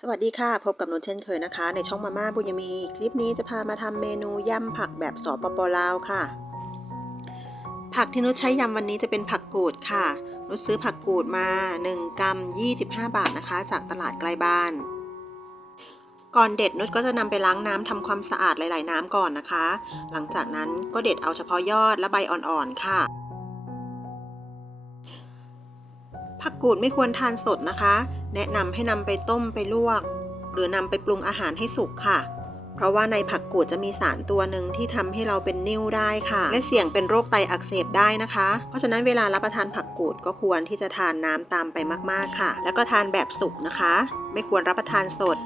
สวัสดีค่ะ พบกับนุชเช่นเคยนะคะ ในช่องมาม่าบุญยมี คลิปนี้จะพามาทำเมนูยำผักแบบสปปลาวค่ะ ผักที่นุชใช้ยำวันนี้จะเป็นผักกูดค่ะนุชซื้อผักกูดมา 1กรัม25 บาทนะคะ จากตลาดใกล้บ้าน ก่อนเด็ดนุชก็จะนำไปล้างน้ำทำความสะอาดหลาย ๆ น้ำก่อนนะคะ หลังจากนั้นก็เด็ดเอาเฉพาะยอดและใบอ่อน ๆ ค่ะ กูดไม่ควรทานสดนะคะ แนะนำให้นำไปต้มไปลวก หรือนำไปปรุงอาหารให้สุกค่ะ เพราะว่าในผักกูดจะมีสารตัวหนึ่งที่ทำให้เราเป็นนิ่วได้ค่ะ และเสี่ยงเป็นโรคไตอักเสบได้นะคะ เพราะฉะนั้นเวลารับประทานผักกูดก็ควรที่จะทานน้ำตามไปมากๆค่ะ แล้วก็ทานแบบสุกนะคะ ไม่ควรรับประทานสด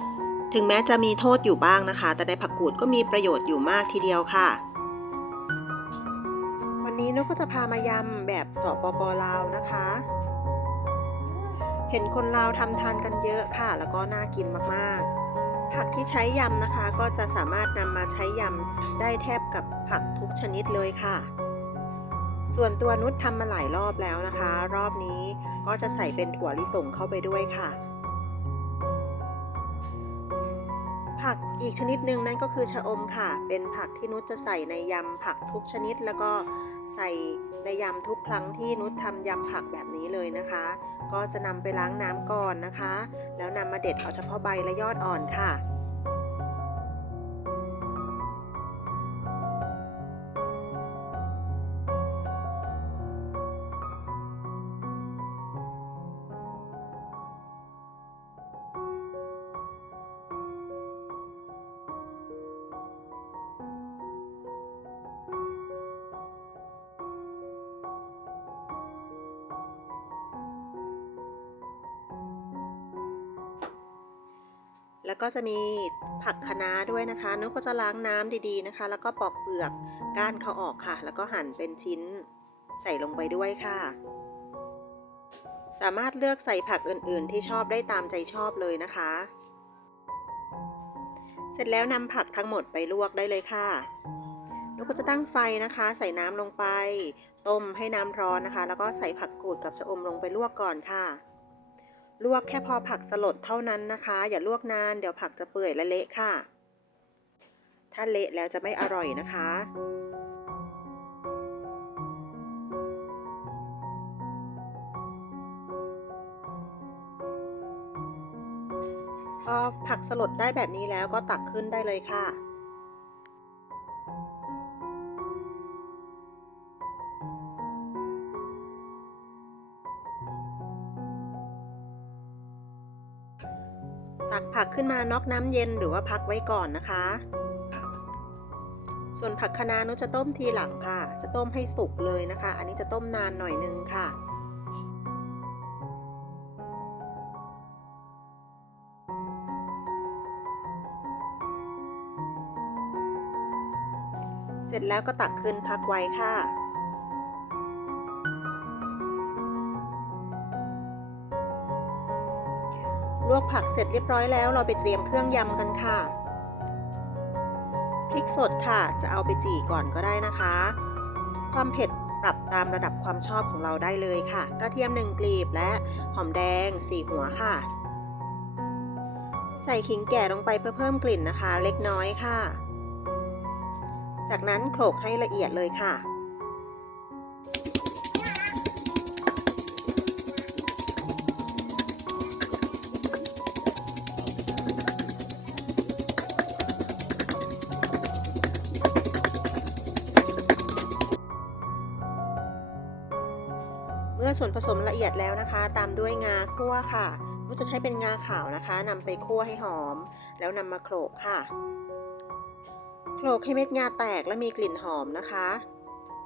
ถึงแม้จะมีโทษอยู่บ้างนะคะ แต่ในผักกูดก็มีประโยชน์อยู่มากทีเดียวค่ะวันนี้นุกก็จะพามายำแบบสปปลาวนะคะ เห็นคนลาวทำทานกันเยอะค่ะ แล้วก็น่ากินมากๆ ผักที่ใช้ยำนะคะ ก็จะสามารถนำมาใช้ยำได้แทบกับผักทุกชนิดเลยค่ะ ส่วนตัวนุชทำมาหลายรอบแล้วนะคะ รอบนี้ก็จะใส่เป็นถั่วลิสงเข้าไปด้วยค่ะ ผักอีกชนิดหนึ่งนั่นก็คือชะอมค่ะ เป็นผักที่นุชจะใส่ในยำผักทุกชนิด แล้วก็ใส่ในยำทุกครั้งที่นุชทำยำผักแบบนี้เลยนะคะ ก็จะนำไปล้างน้ำก่อนนะคะ แล้วนำมาเด็ดเอาเฉพาะใบและยอดอ่อนค่ะ แล้วก็จะมีผักคะน้าด้วยนะคะนุกก็จะล้างน้ำดีๆนะคะ แล้วก็ปอกเปลือกก้านเขาออกค่ะ แล้วก็หั่นเป็นชิ้นใส่ลงไปด้วยค่ะ สามารถเลือกใส่ผักอื่นๆ ที่ชอบได้ตามใจชอบเลยนะคะ เสร็จแล้วนำผักทั้งหมดไปลวกได้เลยค่ะนุกก็จะตั้งไฟนะคะ ใส่น้ำลงไป ต้มให้น้ำร้อนนะคะ แล้วก็ใส่ผักกูดกับชะอมลงไปลวกก่อนค่ะ ลวกแค่พอผักสลดเท่านั้นนะคะ อย่าลวกนานเดี๋ยวผักจะเปื่อยและเละค่ะ ถ้าเละแล้วจะไม่อร่อยนะคะพอผักสลดได้แบบนี้แล้วก็ตักขึ้นได้เลยค่ะ ตักผักขึ้นมานอกน้ำเย็นหรือว่าพักไว้ก่อนนะคะ ส่วนผักคะน้านุจะต้มทีหลังค่ะ จะต้มให้สุกเลยนะคะ อันนี้จะต้มนานหน่อยนึงค่ะเสร็จแล้วก็ตักขึ้นพักไว้ค่ะ ลวกผักเสร็จเรียบร้อยแล้ว เราไปเตรียมเครื่องยำกันค่ะ พริกสดค่ะ จะเอาไปจี่ก่อนก็ได้นะคะ ความเผ็ดปรับตามระดับความชอบของเราได้เลยค่ะ กระเทียม1กลีบและหอมแดง4หัวค่ะ ใส่ขิงแก่ลงไปเพื่อเพิ่มกลิ่นนะคะ เล็กน้อยค่ะ จากนั้นโขลกให้ละเอียดเลยค่ะ มื่อส่วนผสมละเอียดแล้วนะคะ ตามด้วยงาคั่วค่ะนุชจะใช้เป็นงาขาวนะคะนำไปคั่วให้หอม แล้วนำมาโขลกค่ะโขลกให้เม็ดงาแตกและมีกลิ่นหอมนะคะ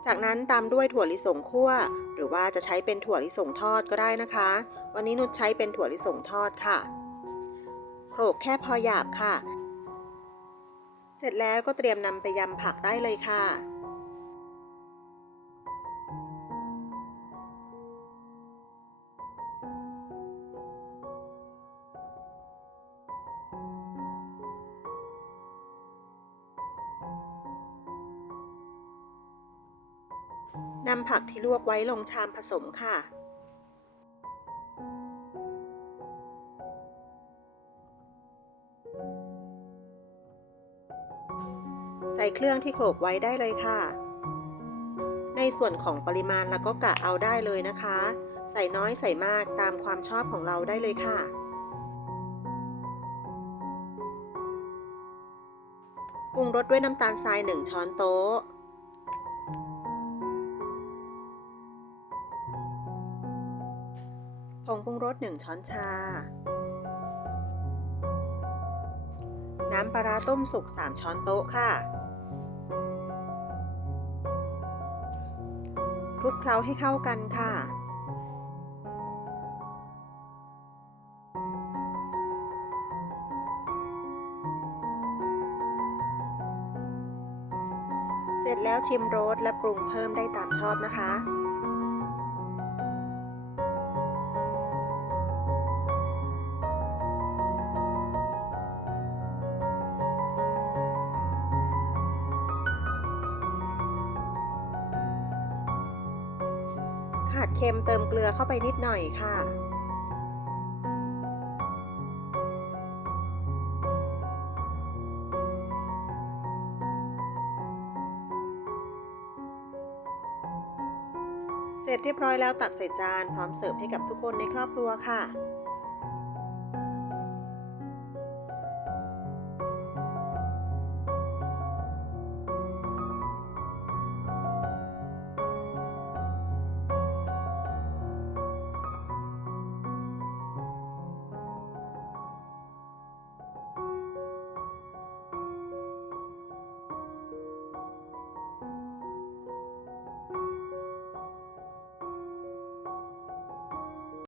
จากนั้นตามด้วยถั่วลิสงคั่ว หรือว่าจะใช้เป็นถั่วลิสงทอดก็ได้นะคะ วันนี้นุชใช้เป็นถั่วลิสงทอดค่ะโขลกแค่พอหยาบค่ะ เสร็จแล้วก็เตรียมนำไปยำผักได้เลยค่ะ นำผักที่ลวกไว้ลงชามผสมค่ะ ใส่เครื่องที่โขลกไว้ได้เลยค่ะ ในส่วนของปริมาณเราก็กะเอาได้เลยนะคะ ใส่น้อยใส่มากตามความชอบของเราได้เลยค่ะปรุงรสด้วยน้ำตาลทราย 1 ช้อนโต๊ะ ผงปรุงรส 1 ช้อนชา น้ำปลาต้มสุก 3 ช้อนโต๊ะค่ะ คลุกเคล้าให้เข้ากันค่ะ เสร็จแล้วชิมรสและปรุงเพิ่มได้ตามชอบนะคะ ผัดเค็มเติมเกลือเข้าไปนิดหน่อยค่ะ เสร็จเรียบร้อยแล้วตักใส่จานพร้อมเสิร์ฟให้กับทุกคนในครอบครัวค่ะ